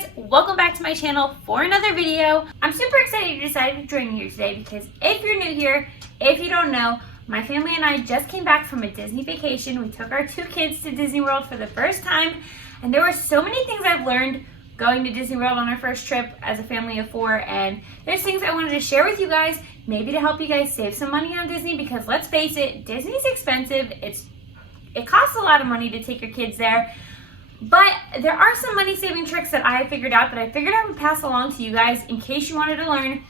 guys, welcome back to my channel for another video. I'm super excited you decided to join me here today because if you're new here, if you don't know, my family and I just came back from a Disney vacation. We took our two kids to Disney World for the first time, and there were so many things I've learned going to Disney World on our first trip as a family of four, and there's things I wanted to share with you guys, maybe to help you guys save some money on Disney, because let's face it, Disney's expensive. It costs a lot of money to take your kids there. But there are some money saving tricks that I figured out that I figured I would pass along to you guys in case you wanted to learn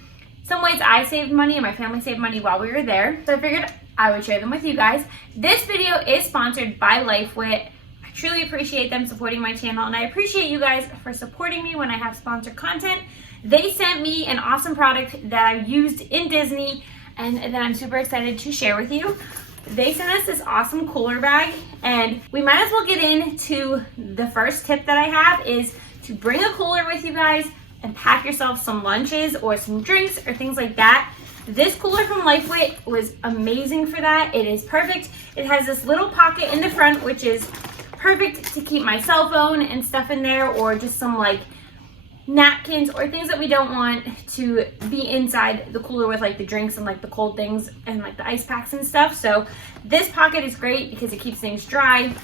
some ways I saved money and my family saved money while we were there. So I figured I would share them with you guys. This video is sponsored by Lifewit. I truly appreciate them supporting my channel, and I appreciate you guys for supporting me when I have sponsored content. They sent me an awesome product that I used in Disney and that I'm super excited to share with you. They sent us this awesome cooler bag, and we might as well get into the first tip that I have is to bring a cooler with you guys and pack yourself some lunches or some drinks or things like that. This cooler from Lifewit was amazing for that. It is perfect. It has this little pocket in the front, which is perfect to keep my cell phone and stuff in there, or just some like napkins or things that we don't want to be inside the cooler with, like the drinks and like the cold things and like the ice packs and stuff. So this pocket is great because it keeps things dry.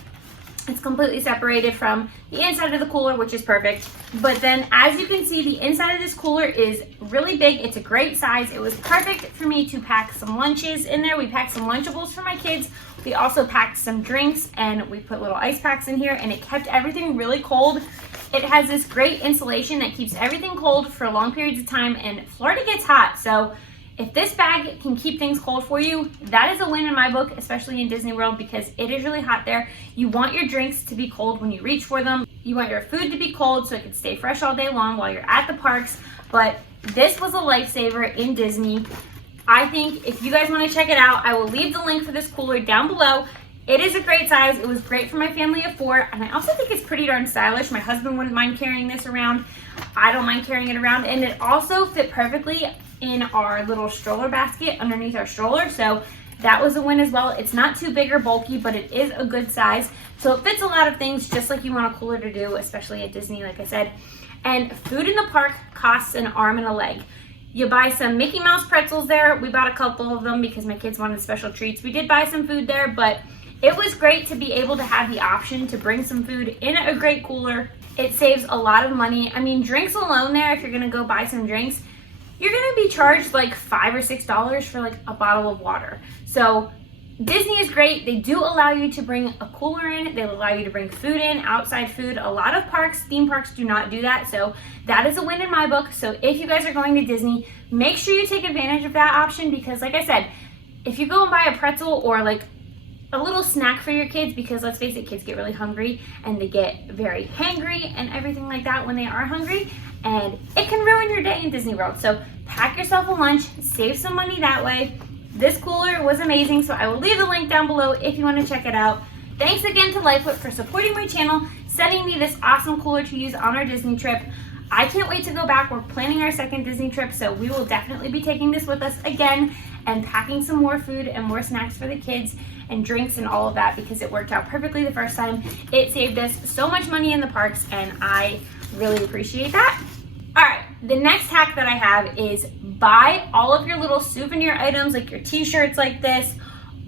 It's completely separated from the inside of the cooler, which is perfect. But then as you can see, the inside of this cooler is really big. It's a great size. It was perfect for me to pack some lunches in there. We packed some Lunchables for my kids. We also packed some drinks, and we put little ice packs in here, and it kept everything really cold. It has this great insulation that keeps everything cold for long periods of time, and Florida gets hot. So if this bag can keep things cold for you, that is a win in my book, especially in Disney World, because it is really hot there. You want your drinks to be cold when you reach for them. You want your food to be cold so it can stay fresh all day long while you're at the parks. But this was a lifesaver in Disney. I think if you guys want to check it out, I will leave the link for this cooler down below. It is a great size. It was great for my family of four, and I also think it's pretty darn stylish. My husband wouldn't mind carrying this around. I don't mind carrying it around, and it also fit perfectly in our little stroller basket underneath our stroller, so that was a win as well. It's not too big or bulky, but it is a good size, so it fits a lot of things just like you want a cooler to do, especially at Disney, like I said. And food in the park costs an arm and a leg. You buy some Mickey Mouse pretzels there. We bought a couple of them because my kids wanted special treats. We did buy some food there, but it was great to be able to have the option to bring some food in a great cooler. It saves a lot of money. I mean, drinks alone there, if you're gonna go buy some drinks, you're gonna be charged like $5 or $6 for like a bottle of water. So Disney is great. They do allow you to bring a cooler in. They allow you to bring food in, outside food. A lot of parks, theme parks, do not do that. So that is a win in my book. So if you guys are going to Disney, make sure you take advantage of that option, because like I said, if you go and buy a pretzel or like a little snack for your kids, because let's face it, kids get really hungry and they get very hangry and everything like that when they are hungry, and it can ruin your day in Disney World. So pack yourself a lunch, save some money that way. This cooler was amazing, so I will leave the link down below if you want to check it out. Thanks again to Lifewit for supporting my channel, sending me this awesome cooler to use on our Disney trip. I can't wait to go back. We're planning our second Disney trip, so we will definitely be taking this with us again and packing some more food and more snacks for the kids and drinks and all of that, because it worked out perfectly the first time. It saved us so much money in the parks, and I really appreciate that. All right, the next hack that I have is buy all of your little souvenir items, like your t-shirts like this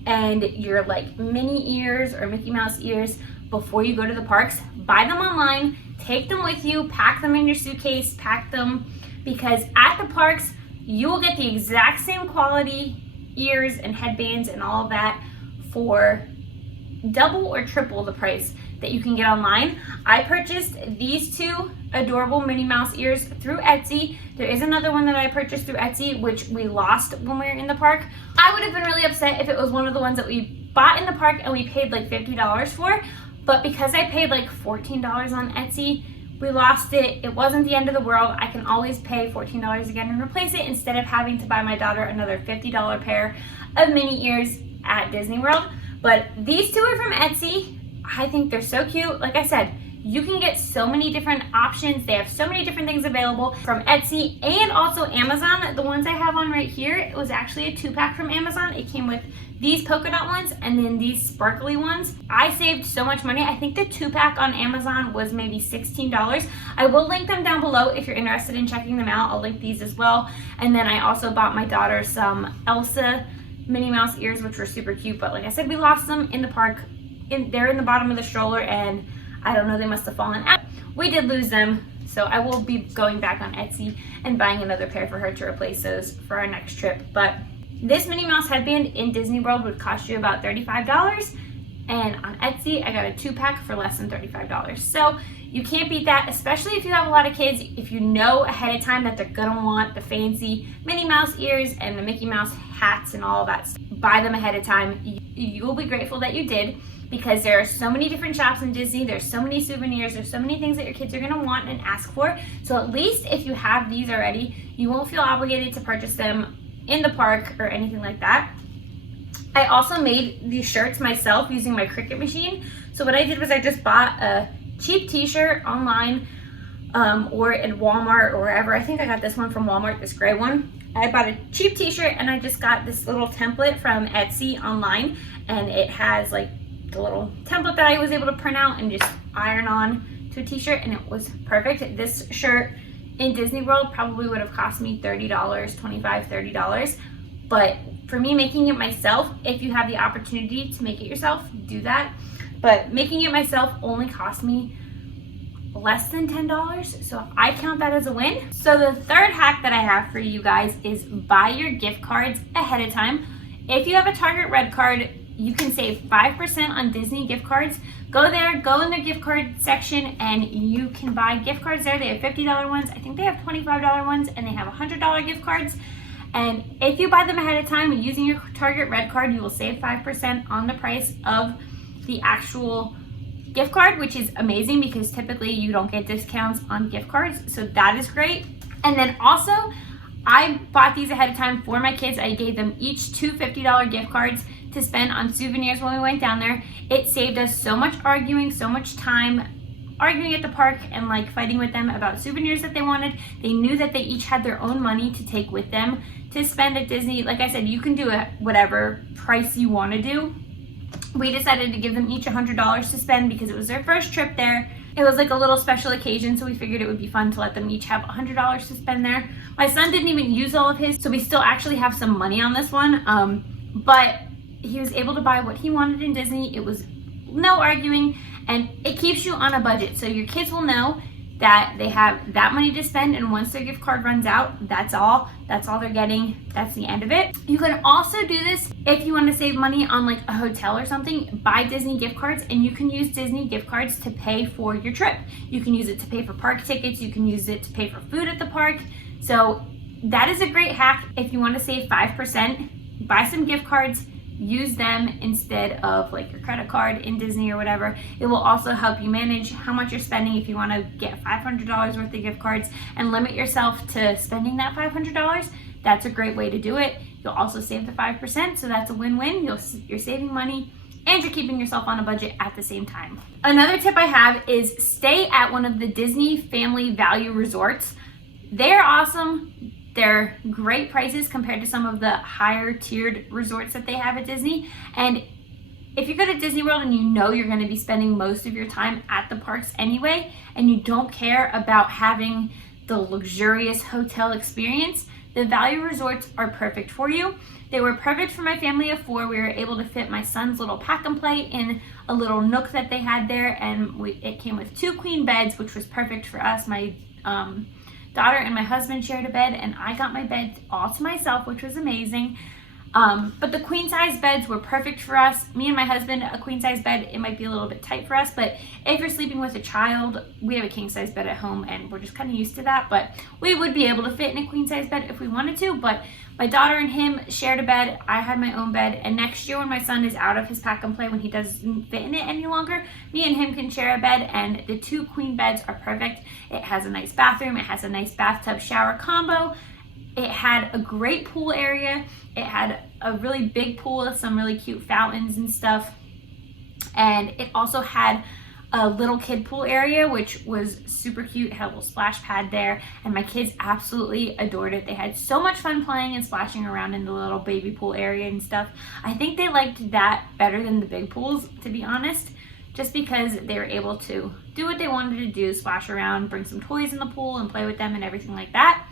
and your like Minnie ears or Mickey Mouse ears, before you go to the parks. Buy them online, take them with you, pack them in your suitcase, pack them, because at the parks, you will get the exact same quality ears and headbands and all of that for double or triple the price that you can get online. I purchased these two adorable Minnie Mouse ears through Etsy. There is another one that I purchased through Etsy, which we lost when we were in the park. I would have been really upset if it was one of the ones that we bought in the park and we paid like $50 for, but because I paid like $14 on Etsy, we lost it. It wasn't the end of the world. I can always pay $14 again and replace it, instead of having to buy my daughter another $50 pair of Minnie ears at Disney World. But these two are from Etsy. I think they're so cute. Like I said, You can get so many different options. They have so many different things available from Etsy and also Amazon. The ones I have on right here, it was actually a 2-pack from Amazon. It came with these polka dot ones and then these sparkly ones. I saved so much money. I think the 2-pack on Amazon was maybe $16. I will link them down below if you're interested in checking them out. I'll link these as well. And then I also bought my daughter some Elsa Minnie Mouse ears, which were super cute. But like I said, we lost them in the park. They're in the bottom of the stroller, and I don't know, they must have fallen out. We did lose them, so I will be going back on Etsy and buying another pair for her to replace those for our next trip. But this Minnie Mouse headband in Disney World would cost you about $35, and on Etsy I got a 2-pack for less than $35. So you can't beat that, especially if you have a lot of kids. If you know ahead of time that they're gonna want the fancy Minnie Mouse ears and the Mickey Mouse hats and all that, buy them ahead of time. You will be grateful that you did, because there are so many different shops in Disney. There's so many souvenirs. There's so many things that your kids are gonna want and ask for. So at least if you have these already, you won't feel obligated to purchase them in the park or anything like that. I also made these shirts myself using my Cricut machine. So what I did was I just bought a cheap t-shirt online or in Walmart or wherever. I think I got this one from Walmart, this gray one. I bought a cheap t-shirt and I just got this little template from Etsy online, and it has like the little template that I was able to print out and just iron on to a t-shirt, and it was perfect. This shirt in Disney World probably would have cost me $30, $25, $30. But for me, making it myself, if you have the opportunity to make it yourself, do that. But making it myself only cost me less than $10, so I count that as a win. So the third hack that I have for you guys is buy your gift cards ahead of time. If you have a Target Red Card, you can save 5% on Disney gift cards. Go there, go in their gift card section, and you can buy gift cards there. They have $50 ones, I think they have $25 ones, and they have $100 gift cards. And if you buy them ahead of time using your Target Red Card, you will save 5% on the price of the actual gift card, which is amazing because typically you don't get discounts on gift cards. So that is great. And then also, I bought these ahead of time for my kids. I gave them each two $50 gift cards to spend on souvenirs when we went down there. It saved us so much arguing, so much time arguing at the park and like fighting with them about souvenirs that they wanted. They knew that they each had their own money to take with them to spend at Disney. Like I said, you can do it whatever price you want to do. We decided to give them each $100 to spend because it was their first trip there. It was like a little special occasion, so we figured it would be fun to let them each have $100 to spend there. My son didn't even use all of his, so we still actually have some money on this one. But he was able to buy what he wanted in Disney. It was no arguing, and it keeps you on a budget. So your kids will know that they have that money to spend, and once their gift card runs out, that's all they're getting. That's the end of it. You can also do this if you want to save money on like a hotel or something. Buy Disney gift cards, and you can use Disney gift cards to pay for your trip. You can use it to pay for park tickets. You can use it to pay for food at the park. So that is a great hack. If you want to save 5%, buy some gift cards. Use them instead of like your credit card in Disney or whatever. It will also help you manage how much you're spending if you want to get $500 worth of gift cards and limit yourself to spending that $500. That's a great way to do it. You'll also save the 5%, so that's a win-win. You're saving money and you're keeping yourself on a budget at the same time. Another tip I have is stay at one of the Disney Family Value Resorts. They're awesome. They're great prices compared to some of the higher tiered resorts that they have at Disney. And if you go to Disney World and you know you're going to be spending most of your time at the parks anyway, and you don't care about having the luxurious hotel experience, the value resorts are perfect for you. They were perfect for my family of 4. We were able to fit my son's little pack and play in a little nook that they had there, and it came with 2 queen beds, which was perfect for us. My daughter and my husband shared a bed, and I got my bed all to myself, which was amazing. But the queen size beds were perfect for us. Me and my husband, a queen size bed, it might be a little bit tight for us, but if you're sleeping with a child, we have a king size bed at home and we're just kind of used to that, but we would be able to fit in a queen size bed if we wanted to. But my daughter and him shared a bed. I had my own bed, and next year when my son is out of his pack and play, when he doesn't fit in it any longer, me and him can share a bed, and the 2 queen beds are perfect. It has a nice bathroom. It has a nice bathtub shower combo. It had a great pool area. It had a really big pool with some really cute fountains and stuff. And it also had a little kid pool area, which was super cute. It had a little splash pad there, and my kids absolutely adored it. They had so much fun playing and splashing around in the little baby pool area and stuff. I think they liked that better than the big pools, to be honest, just because they were able to do what they wanted to do, splash around, bring some toys in the pool and play with them and everything like that.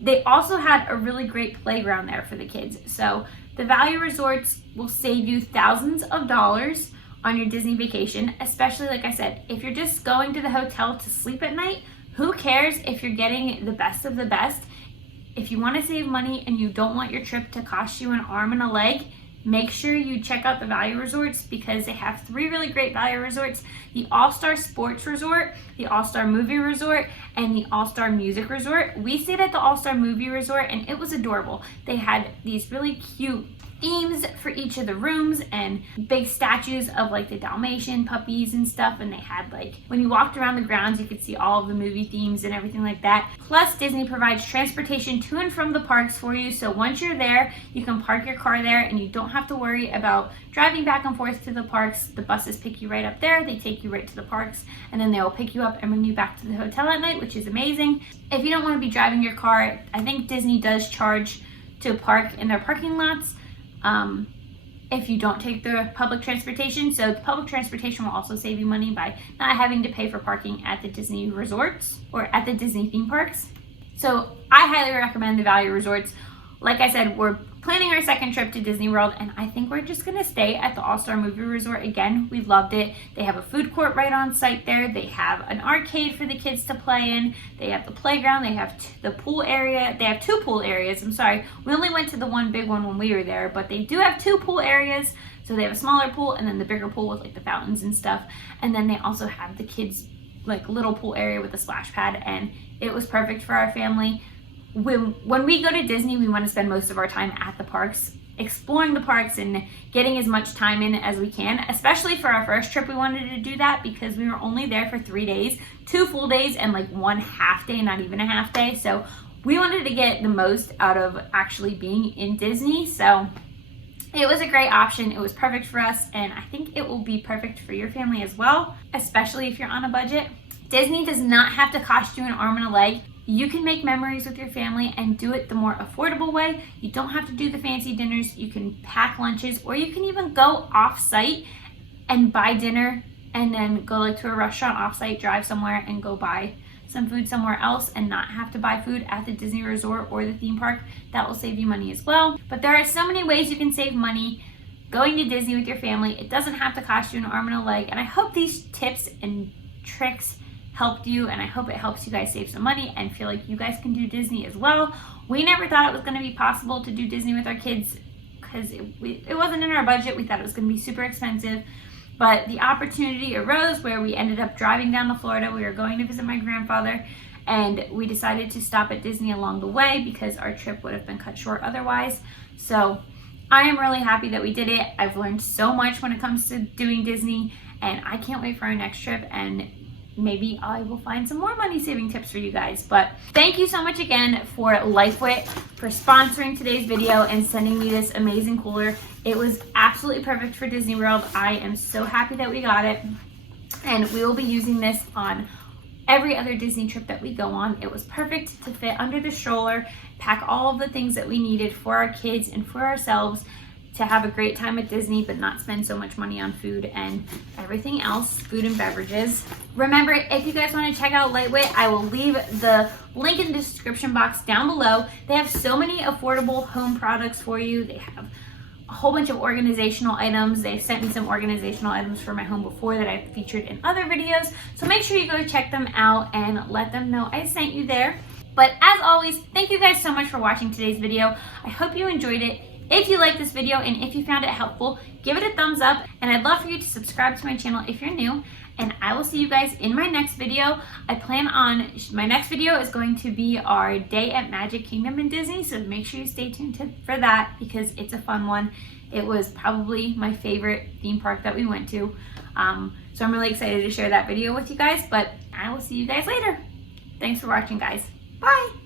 They also had a really great playground there for the kids. So the value resorts will save you thousands of dollars on your Disney vacation, especially, like I said, if you're just going to the hotel to sleep at night. Who cares if you're getting the best of the best? If you want to save money and you don't want your trip to cost you an arm and a leg, make sure you check out the value resorts, because they have 3 really great value resorts: the All-Star Sports Resort, the All-Star Movie Resort, and the All-Star Music Resort. We stayed at the All-Star Movie Resort and it was adorable. They had these really cute themes for each of the rooms and big statues of like the Dalmatian puppies and stuff, and they had, like, when you walked around the grounds you could see all of the movie themes and everything like that. Plus, Disney provides transportation to and from the parks for you, so once you're there you can park your car there and you don't have to worry about driving back and forth to the parks. The buses pick you right up there, they take you right to the parks, and then they will pick you up and bring you back to the hotel at night, which is amazing. If you don't want to be driving your car, I think Disney does charge to park in their parking lots if you don't take the public transportation. So the public transportation will also save you money by not having to pay for parking at the Disney resorts or at the Disney theme parks. So I highly recommend the value resorts. Like I said, we're planning our second trip to Disney World, and I think we're just gonna stay at the All-Star Movie Resort again. We loved it. They have a food court right on site there. They have an arcade for the kids to play in. They have the playground. They have the pool area. They have 2 pool areas. I'm sorry, we only went to the one big one when we were there, but they do have 2 pool areas. So they have a smaller pool and then the bigger pool with like the fountains and stuff. And then they also have the kids like little pool area with the splash pad, and it was perfect for our family. When we go to Disney, we want to spend most of our time at the parks, exploring the parks and getting as much time in as we can. Especially for our first trip, we wanted to do that because we were only there for 3 days, 2 full days and like 1 half day, not even a half day. So we wanted to get the most out of actually being in Disney. So it was a great option. It was perfect for us, and I think it will be perfect for your family as well, especially if you're on a budget. Disney does not have to cost you an arm and a leg. You can make memories with your family and do it the more affordable way. You don't have to do the fancy dinners. You can pack lunches, or you can even go off-site and buy dinner and then go like to a restaurant off-site, drive somewhere and go buy some food somewhere else and not have to buy food at the Disney resort or the theme park. That will save you money as well. But there are so many ways you can save money going to Disney with your family. It doesn't have to cost you an arm and a leg. And I hope these tips and tricks helped you, and I hope it helps you guys save some money and feel like you guys can do Disney as well. We never thought it was going to be possible to do Disney with our kids because it wasn't in our budget. We thought it was going to be super expensive, but the opportunity arose where we ended up driving down to Florida. We were going to visit my grandfather, and we decided to stop at Disney along the way because our trip would have been cut short otherwise. So I am really happy that we did it. I've learned so much when it comes to doing Disney, and I can't wait for our next trip, and maybe I will find some more money saving tips for you guys. But thank you so much again for Lifewit for sponsoring today's video and sending me this amazing cooler. It was absolutely perfect for Disney World. I am so happy that we got it, and we will be using this on every other Disney trip that we go on. It was perfect to fit under the stroller, pack all of the things that we needed for our kids and for ourselves to have a great time at Disney, but not spend so much money on food and everything else, food and beverages. Remember, if you guys want to check out Lifewit, I will leave the link in the description box down below. They have so many affordable home products for you. They have a whole bunch of organizational items. They sent me some organizational items for my home before that I've featured in other videos. So make sure you go check them out and let them know I sent you there. But as always, thank you guys so much for watching today's video. I hope you enjoyed it. If you like this video and if you found it helpful, give it a thumbs up, and I'd love for you to subscribe to my channel if you're new, and I will see you guys in my next video. My next video is going to be our day at Magic Kingdom in Disney, so make sure you stay tuned for that because it's a fun one. It was probably my favorite theme park that we went to, so I'm really excited to share that video with you guys, but I will see you guys later. Thanks for watching, guys. Bye!